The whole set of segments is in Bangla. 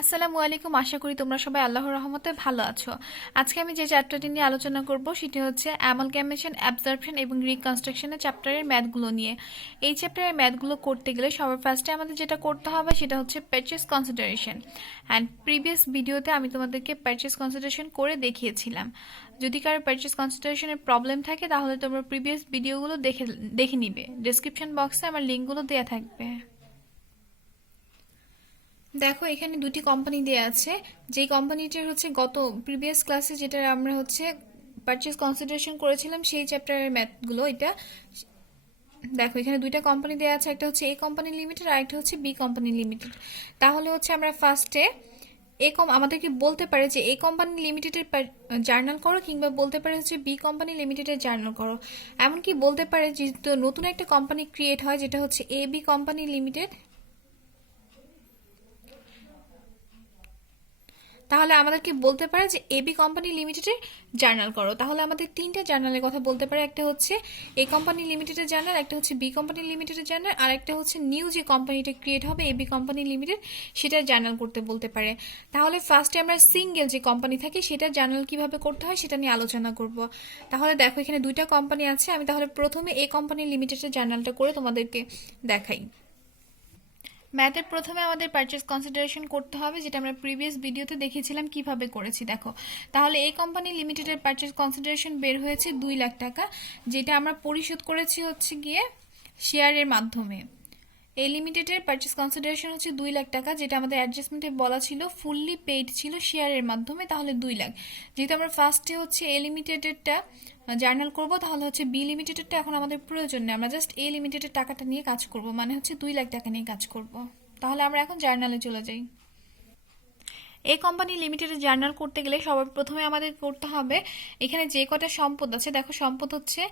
আসসালামু আলাইকুম। আশা করি তোমরা সবাই আল্লাহর রহমতে ভালো আছো। আজকে আমি যে চ্যাপ্টারটি নিয়ে আলোচনা করব সেটি হচ্ছে অ্যামালগামেশন, অ্যাবজর্পশন এবং রিকনস্ট্রাকশনের চ্যাপ্টারের ম্যাথগুলো নিয়ে। এই চ্যাপ্টারের ম্যাথগুলো করতে গেলে সবার ফার্স্টে আমাদের যেটা করতে হবে সেটা হচ্ছে পারচেজ কনসিডারেশন। অ্যান্ড প্রিভিয়াস ভিডিওতে আমি তোমাদেরকে পারচেজ কনসিডারেশন করে দেখিয়েছিলাম। যদি কারো পারচেজ কনসিডারেশনের প্রবলেম থাকে তাহলে তোমরা প্রিভিয়াস ভিডিওগুলো দেখে নিবে। ডেসক্রিপশন বক্সে আমার লিঙ্কগুলো দেওয়া থাকবে। দেখো এখানে দুটি কোম্পানি দেয়া আছে। যেই কোম্পানিটির হচ্ছে গত প্রিভিয়াস ক্লাসে যেটা আমরা হচ্ছে পারচেজ কনসিডারেশন করেছিলাম সেই চ্যাপ্টারের ম্যাথগুলো এটা। দেখো এখানে দুইটা কোম্পানি দেয়া আছে, একটা হচ্ছে এ কোম্পানি লিমিটেড আর একটা হচ্ছে বি কোম্পানি লিমিটেড। তাহলে হচ্ছে আমরা ফার্স্টে আমাদেরকে বলতে পারে যে এ কোম্পানি লিমিটেডের জার্নাল করো, কিংবা বলতে পারে হচ্ছে বি কোম্পানি লিমিটেডের জার্নাল করো। এমনকি বলতে পারে যে নতুন একটা কোম্পানি ক্রিয়েট হয় যেটা হচ্ছে এ বি কোম্পানি লিমিটেড, তাহলে আমাদেরকে বলতে পারে যে এবি কোম্পানি লিমিটেডের জার্নাল করো। তাহলে আমাদের তিনটা জার্নালের কথা বলতে পারে, একটা হচ্ছে এ কোম্পানি লিমিটেডের জার্নাল, একটা হচ্ছে বি কোম্পানি লিমিটেডের জার্নাল, আর একটা হচ্ছে নিউ যে কোম্পানিটা ক্রিয়েট হবে এবি কোম্পানি লিমিটেড সেটার জার্নাল করতে বলতে পারে। তাহলে ফার্স্টে আমরা সিঙ্গেল যে কোম্পানি থাকে সেটার জার্নাল কিভাবে করতে হয় সেটা নিয়ে আলোচনা করব। তাহলে দেখো এখানে দুইটা কোম্পানি আছে, আমি তাহলে প্রথমে এ কোম্পানি লিমিটেডের জার্নালটা করে তোমাদেরকে দেখাই। ম্যাথের প্রথমে আমাদের পারচেজ কনসিডারেশন করতে হবে, যেটা আমরা প্রিভিয়াস ভিডিওতে দেখিয়েছিলাম কিভাবে করেছি। দেখো তাহলে এই কোম্পানি লিমিটেডের পারচেজ কনসিডারেশন বের হয়েছে 2 লাখ টাকা, যেটা আমরা পরিশোধ করেছি হচ্ছে গিয়ে শেয়ারের মাধ্যমে। এই লিমিটেডের পারচেজ কনসিডারেশন হচ্ছে 2 লাখ টাকা, যেটা আমাদের অ্যাডজাস্টমেন্টে বলা ছিল ফুললি পেইড ছিল শেয়ারের মাধ্যমে, তাহলে 2 লাখ। যেহেতু আমরা ফার্স্টে হচ্ছে এ লিমিটেডেরটা জার্নাল করব, তাহলে হচ্ছে বি লিমিটেডেরটা এখন আমাদের প্রয়োজন নেই, আমরা জাস্ট এ লিমিটেডের টাকাটা নিয়ে কাজ করব, মানে হচ্ছে 2 লাখ টাকা নিয়ে কাজ করব। তাহলে আমরা এখন জার্নালে চলে যাই। এই কোম্পানি লিমিটেডের জার্নাল করতে গেলে সবার প্রথমে আমাদের করতে হবে এখানে যে কটা সম্পদ আছে। দেখো সম্পদ হচ্ছে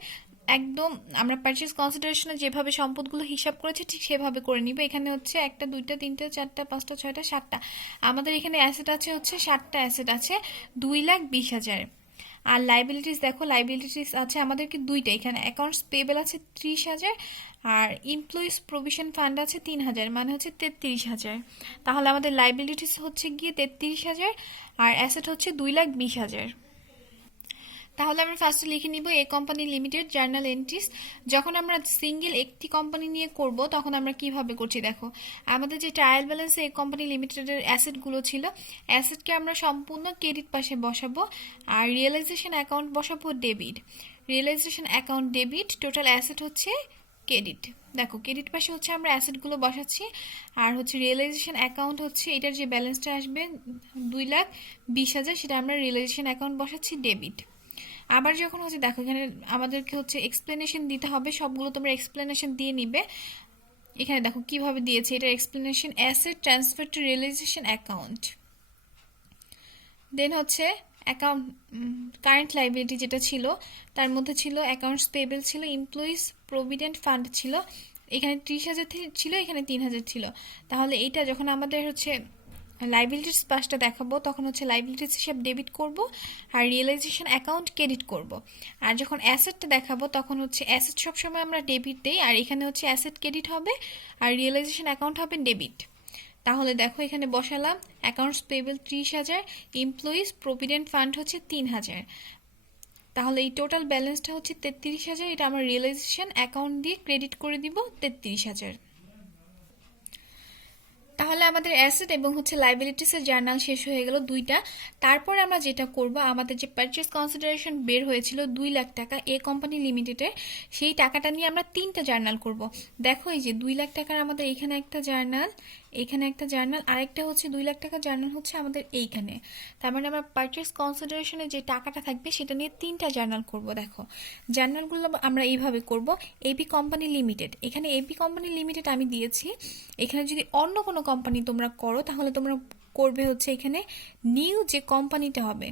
একদম আমরা পারচেজ কনসিডারেশনে যেভাবে সম্পদগুলো হিসাব করেছি ঠিক সেভাবে করে নিব। এখানে হচ্ছে 1টা 2টা 3টা 4টা 5টা 6টা 7টা, আমাদের এখানে অ্যাসেট আছে হচ্ছে 7টা অ্যাসেট আছে 2,20,000। আর লাইবিলিটিস, দেখো লাইবিলিটিস আছে আমাদেরকে দুইটা, এখানে অ্যাকাউন্টস পেয়েবল আছে 30,000 আর এমপ্লয়িজ প্রভিশন ফান্ড আছে 3,000, মানে হচ্ছে 33,000। তাহলে আমাদের লাইবিলিটিস হচ্ছে গিয়ে 33,000 আর অ্যাসেট হচ্ছে 2,20,000। তাহলে আমরা ফার্স্টে লিখে নিব a company limited journal entries. যখন আমরা সিঙ্গেল একটি কোম্পানি নিয়ে করব তখন আমরা কিভাবে করছি দেখো। আমাদের যে ট্রায়াল ব্যালেন্সে এ কোম্পানি লিমিটেডের অ্যাসেটগুলো ছিল, অ্যাসেটকে আমরা সম্পূর্ণ ক্রেডিট পাশে বসাবো আর রিয়েলাইজেশন অ্যাকাউন্ট বসাবো debit. Realisation account debit, total asset হচ্ছে ক্রেডিট। দেখো ক্রেডিট পাশে হচ্ছে আমরা অ্যাসেটগুলো বসাচ্ছি, আর হচ্ছে রিয়েলাইজেশন অ্যাকাউন্ট হচ্ছে এটার যে ব্যালেন্সটা আসবে 2,20,000 সেটা আমরা রিয়েলাইজেশন অ্যাকাউন্ট বসাচ্ছি ডেবিট। আবার যখন হচ্ছে দেখো এখানে আমাদেরকে হচ্ছে এক্সপ্লেনেশন দিতে হবে, সবগুলো তোমরা এক্সপ্লেনেশন দিয়ে নিবে। এখানে দেখো কিভাবে দিয়েছে এটা explanation, asset transfer to realization account, then হচ্ছে অ্যাকাউন্ট কারেন্ট লাইবিলিটি যেটা ছিল তার মধ্যে ছিল অ্যাকাউন্টস পেয়েবল ছিল, এমপ্লয়িজ প্রভিডেন্ট ফান্ড ছিল, এখানে 30,000 ছিল, এখানে 3,000 ছিল। তাহলে এইটা যখন আমাদের হচ্ছে লাইবিলিটিস পাশটা দেখাবো তখন হচ্ছে লাইবিলিটিস হিসাব ডেবিট করব আর রিয়েলাইজেশন অ্যাকাউন্ট ক্রেডিট করব। আর যখন অ্যাসেটটা দেখাবো তখন হচ্ছে অ্যাসেট সবসময় আমরা ডেবিট দেই, আর এখানে হচ্ছে অ্যাসেট ক্রেডিট হবে আর রিয়েলাইজেশন অ্যাকাউন্ট হবে ডেবিট। তাহলে দেখো এখানে বসালাম accounts payable 30,000, employees provident fund হচ্ছে 3,000, তাহলে এই টোটাল ব্যালেন্সটা হচ্ছে 33,000। এটা আমার রিয়েলাইজেশন অ্যাকাউন্ট দিয়ে ক্রেডিট করে দিব 33,000। তাহলে আমাদের অ্যাসেট এবং হচ্ছে লাইবিলিটিসের জার্নাল শেষ হয়ে গেল দুইটা। তারপর আমরা যেটা করব, আমাদের যে পারচেজ কনসিডারেশন বের হয়েছিল 2 লাখ টাকা এ কোম্পানি লিমিটেডের, সেই টাকাটা নিয়ে আমরা তিনটা জার্নাল করব। দেখো এই যে 2 লাখ টাকার আমাদের এখানে একটা জার্নাল, এখানে একটা জার্নাল, আরেকটা হচ্ছে 2 লাখ টাকার জার্নাল হচ্ছে আমাদের এইখানে। তার মানে আমরা পারচেজ কনসিডারেশনে যে টাকাটা থাকবে সেটা নিয়ে তিনটা জার্নাল করব। দেখো জার্নালগুলো আমরা এইভাবে করব। এবি কোম্পানি লিমিটেড, এখানে এবি কোম্পানি লিমিটেড আমি দিয়েছি। এখানে যদি অন্য কোনো কোম্পানি তোমরা করো তাহলে তোমরা করবে হচ্ছে এখানে নিউ যে কোম্পানিটা হবে,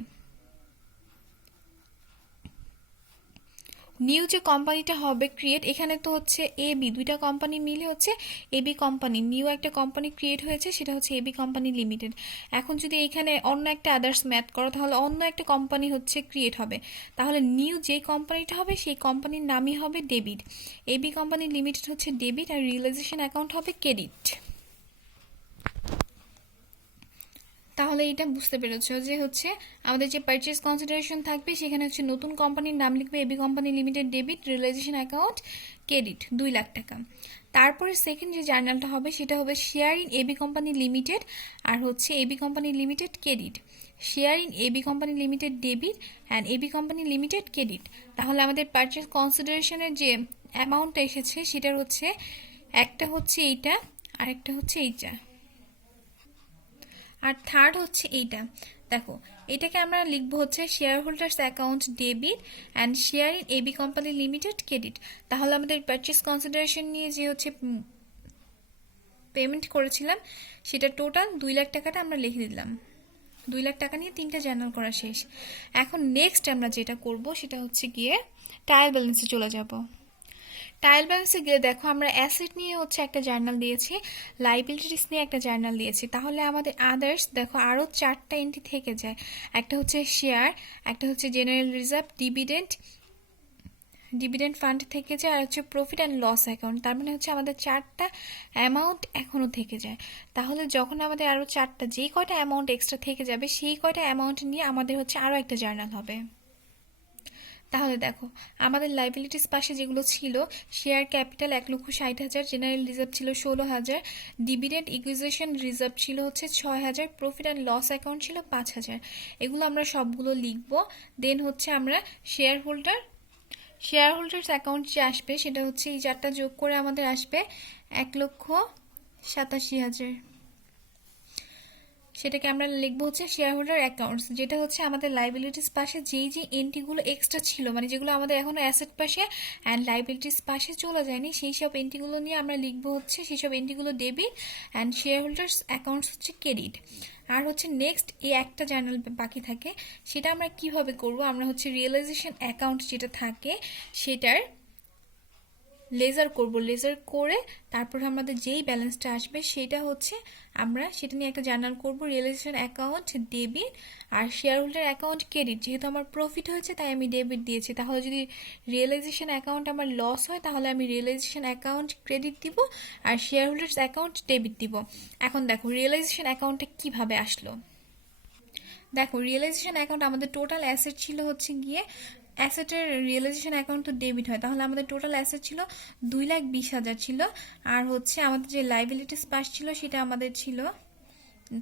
নিউ যে কোম্পানিটা হবে ক্রিয়েট, এখানে তো হচ্ছে এ বি দুইটা কোম্পানি মিলে হচ্ছে এবি কোম্পানি, নিউ একটা কোম্পানি ক্রিয়েট হয়েছে সেটা হচ্ছে এবি কোম্পানি লিমিটেড। এখন যদি এখানে অন্য একটা আদার্স ম্যাথ করো তাহলে অন্য একটা কোম্পানি হচ্ছে ক্রিয়েট হবে, তাহলে নিউ যে কোম্পানিটা হবে সেই কোম্পানির নামই হবে ডেবিট। এবি কোম্পানি লিমিটেড হচ্ছে ডেবিট আর রিয়েলাইজেশন অ্যাকাউন্ট হবে ক্রেডিট। তাহলে এটা বুঝতে পেরেছো যে হচ্ছে আমাদের যে পারচেজ কনসিডারেশন থাকবে সেখানে হচ্ছে নতুন কোম্পানির নাম লিখবে A B company limited debit, realisation account credit 2 lakh টাকা। তারপরে সেকেন্ড যে জার্নালটা হবে সেটা হবে share in AB company limited আর হচ্ছে A B company limited credit, share in AB company limited debit and A B company limited credit. তাহলে আমাদের পারচেজ কনসিডারেশনের যে অ্যামাউন্টটা এসেছে সেটার হচ্ছে একটা হচ্ছে এইটা আর একটা হচ্ছে এইটা আর থার্ড হচ্ছে এইটা। দেখো এটাকে আমরা লিখবো হচ্ছে share holders account debit and share in AB company limited credit. তাহলে আমাদের পারচেজ কনসিডারেশন নিয়ে যে হচ্ছে পেমেন্ট করেছিলাম সেটা টোটাল 2 লাখ টাকাটা আমরা লিখে দিলাম। 2 লাখ টাকা নিয়ে 3টা জার্নাল করা শেষ। এখন নেক্সট আমরা যেটা করব সেটা হচ্ছে গিয়ে ট্রায়াল ব্যালেন্সে চলে যাব। ট্রায়াল ব্যালেন্সে গিয়ে দেখো আমরা অ্যাসেট নিয়ে হচ্ছে একটা জার্নাল দিয়েছি, লাইবিলিটিস নিয়ে একটা জার্নাল দিয়েছি। তাহলে আমাদের আদার্স দেখো আরও 4টা এন্ট্রি থেকে যায়। একটা হচ্ছে শেয়ার, একটা হচ্ছে জেনারেল রিজার্ভ, ডিভিডেন্ড ফান্ড থেকে যায়, আর হচ্ছে প্রফিট অ্যান্ড লস অ্যাকাউন্ট। তার মানে হচ্ছে আমাদের 4টা অ্যামাউন্ট এখনও থেকে যায়। তাহলে যখন আমাদের আরও 4টা যেই কয়টা অ্যামাউন্ট এক্সট্রা থেকে যাবে সেই কয়টা অ্যামাউন্ট নিয়ে আমাদের হচ্ছে আরও একটা জার্নাল হবে। তাহলে দেখো আমাদের লাইবিলিটিস পাশে যেগুলো ছিল, শেয়ার ক্যাপিটাল 1,60,000, জেনারেল রিজার্ভ ছিল 16,000, ডিভিডেন্ড ইকুইজিশন রিজার্ভ ছিল হচ্ছে 6,000, প্রফিট অ্যান্ড লস অ্যাকাউন্ট ছিল 5,000। এগুলো আমরা সবগুলো লিখব। দেন হচ্ছে আমরা শেয়ার হোল্ডার্স অ্যাকাউন্ট যে আসবে সেটা হচ্ছে এই 4টা যোগ করে আমাদের আসবে 1,87,000। সেটাকে আমরা লিখবো হচ্ছে শেয়ার হোল্ডার অ্যাকাউন্টস, যেটা হচ্ছে আমাদের লাইবিলিটিস পাশে যেই যে এন্ট্রিগুলো এক্সট্রা ছিল, মানে যেগুলো আমাদের এখনো অ্যাসেট পাশে অ্যান্ড লাইবিলিটিস পাশে চলে যায়নি, সেই সব এন্ট্রিগুলো নিয়ে আমরা লিখবো হচ্ছে সেই সব এন্ট্রিগুলো debit and share holders accounts হচ্ছে ক্রেডিট। আর হচ্ছে নেক্সট এই একটা জার্নাল বাকি থাকে, সেটা আমরা কিভাবে করব, আমরা হচ্ছে রিয়েলাইজেশন অ্যাকাউন্ট যেটা থাকে সেটার লেজার করব। লেজার করে তারপর আমাদের যেই ব্যালেন্সটা আসবে সেটা হচ্ছে আমরা সেটা নিয়ে একটা জার্নাল করব, রিয়েলাইজেশন অ্যাকাউন্ট ডেবিট আর শেয়ার হোল্ডার অ্যাকাউন্ট ক্রেডিট। যেহেতু আমার প্রফিট হয়েছে তাই আমি ডেবিট দিয়েছি, তাহলে যদি রিয়েলাইজেশন অ্যাকাউন্ট আমার লস হয় তাহলে আমি রিয়েলাইজেশন অ্যাকাউন্ট ক্রেডিট দিব আর শেয়ার হোল্ডার্স অ্যাকাউন্ট ডেবিট দিব। এখন দেখো রিয়েলাইজেশন অ্যাকাউন্টটা কিভাবে আসলো। দেখো রিয়েলাইজেশন অ্যাকাউন্ট আমাদের টোটাল অ্যাসেট ছিল হচ্ছে গিয়ে, অ্যাসেটের রিয়েলাইজেশন অ্যাকাউন্ট তো ডেবিট হয়, তাহলে আমাদের টোটাল অ্যাসেট ছিল 2,20,000 ছিল। আর হচ্ছে আমাদের যে লাইবিলিটিস পাস ছিল সেটা আমাদের ছিল,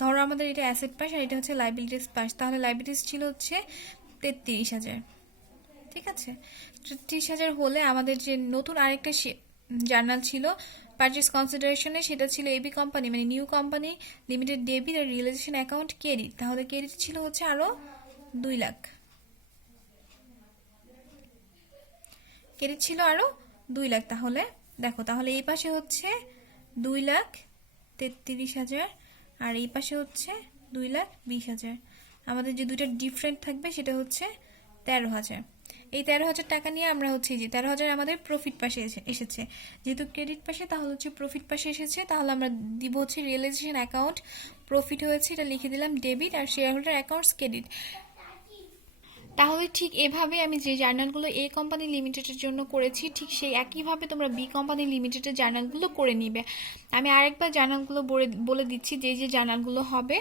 ধরো আমাদের এটা অ্যাসেট পাস আর এটা হচ্ছে লাইবিলিটিস পাস, তাহলে লাইবিলিটিস ছিল হচ্ছে 33,000। ঠিক আছে, 33,000 হলে আমাদের যে নতুন আরেকটা জার্নাল ছিল পারচেজ কনসিডারেশনে সেটা ছিল এবি কোম্পানি মানে নিউ কোম্পানি লিমিটেড ডেবিট আর রিয়েলাইজেশন অ্যাকাউন্ট ক্রেডিট। তাহলে ক্রেডিট ছিল হচ্ছে আরও 2 লাখ, ক্রেডিট ছিল আরও 2 লাখ। তাহলে দেখো তাহলে এই পাশে হচ্ছে 2,33,000 আর এই পাশে হচ্ছে 2,20,000। আমাদের যে দুইটা ডিফারেন্ট থাকবে সেটা হচ্ছে 13,000। এই 13,000 টাকা নিয়ে আমরা হচ্ছে যে 13,000 আমাদের প্রফিট পাশে এসেছে, যেহেতু ক্রেডিট পাশে তাহলে হচ্ছে প্রফিট পাশে এসেছে, তাহলে আমরা দিব হচ্ছে রিয়েলাইজেশন অ্যাকাউন্ট প্রফিট হয়েছে এটা লিখে দিলাম ডেবিট আর শেয়ার হোল্ডার অ্যাকাউন্টস ক্রেডিট। তাহলে ঠিক এভাবে আমি যে জার্নালগুলো এ কোম্পানি লিমিটেডের জন্য করেছি ঠিক সেই একইভাবে তোমরা বি কোম্পানি লিমিটেডের জার্নালগুলো করে নিবে। আমি আরেকবার জার্নালগুলো বলে দিচ্ছি যে যে জার্নালগুলো হবে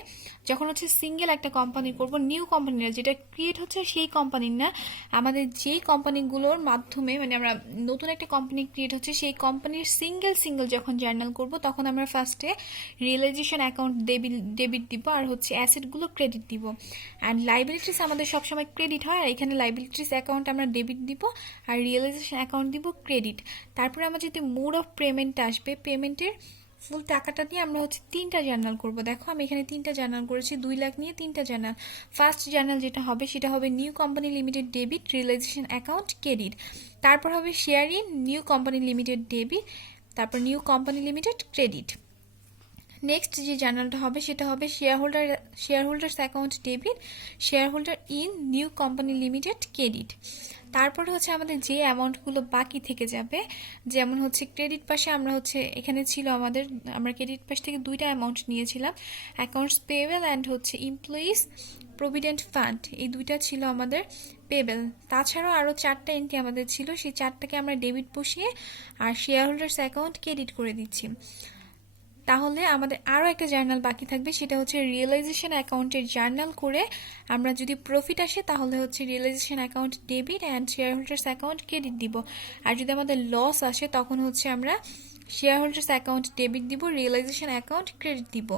যখন হচ্ছে সিঙ্গেল একটা কোম্পানি করব, নিউ কোম্পানিরা যেটা ক্রিয়েট হচ্ছে সেই কোম্পানির না, আমাদের যেই কোম্পানিগুলোর মাধ্যমে মানে আমরা নতুন একটা কোম্পানি ক্রিয়েট হচ্ছে সেই কোম্পানির সিঙ্গেল যখন জার্নাল করব তখন আমরা ফার্স্টে রিয়েলাইজেশন অ্যাকাউন্ট ডেবিট দিব আর হচ্ছে অ্যাসেটগুলো ক্রেডিট দিব। অ্যান্ড লাইবিলিটিস আমাদের সবসময় ক্রেডিট হয় আর এখানে লাইবিলিটিস অ্যাকাউন্ট আমরা ডেবিট দিব আর রিয়েলাইজেশন অ্যাকাউন্ট দিব ক্রেডিট। তারপরে আমার যদি মোড অফ পেমেন্ট আসবে, পেমেন্টের ফুল টাকাটা দিয়ে আমরা হচ্ছে 3টা জার্নাল করব। দেখো আমি এখানে 3টা জার্নাল করেছি, 2 লাখ নিয়ে 3টা জার্নাল। ফার্স্ট জার্নাল যেটা হবে সেটা হবে new company limited debit realisation account credit, তারপর হবে share in new company limited debit, তারপর new company limited credit. Next যে জার্নালটা হবে সেটা হবে share holders account debit, share holder in new company limited credit. তারপরে হচ্ছে আমাদের যে অ্যামাউন্টগুলো বাকি থেকে যাবে, যেমন হচ্ছে ক্রেডিট পাশে আমরা হচ্ছে এখানে ছিল আমরা ক্রেডিট পাশ থেকে 2টা অ্যামাউন্ট নিয়েছিলাম, অ্যাকাউন্টস পেয়েবল অ্যান্ড হচ্ছে এমপ্লয়িজ প্রভিডেন্ট ফান্ড, এই 2টা ছিল আমাদের পেবেল। তাছাড়াও আরও 4টা এন্ট্রি আমাদের ছিল, সেই 4টাকে আমরা ডেবিট বসিয়ে আর শেয়ার হোল্ডার্স অ্যাকাউন্ট ক্রেডিট করে দিচ্ছি। তাহলে আমাদের আরও একটা জার্নাল বাকি থাকবে, সেটা হচ্ছে রিয়েলাইজেশন অ্যাকাউন্টের জার্নাল করে আমরা যদি প্রফিট আসে তাহলে হচ্ছে realisation account debit and share holders account credit দিব। আর যদি আমাদের লস আসে তখন হচ্ছে আমরা শেয়ার হোল্ডার্স অ্যাকাউন্ট ডেবিট দিব, রিয়েলাইজেশন অ্যাকাউন্ট ক্রেডিট দিব।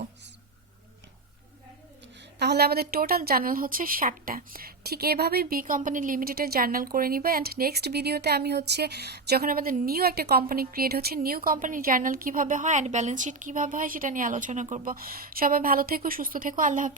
তাহলে আমাদের টোটাল জার্নাল হচ্ছে 7টা। ঠিক এভাবেই বি কোম্পানি লিমিটেডের জার্নাল করে নিব। অ্যান্ড নেক্সট ভিডিওতে আমি হচ্ছে যখন আমাদের নিউ একটা কোম্পানি ক্রিয়েট হচ্ছে, নিউ কোম্পানির জার্নাল কিভাবে হয় অ্যান্ড ব্যালেন্স শিট কিভাবে হয় সেটা নিয়ে আলোচনা করব। সবাই ভালো থেকো, সুস্থ থেকো, আল্লাহ হাফেজ।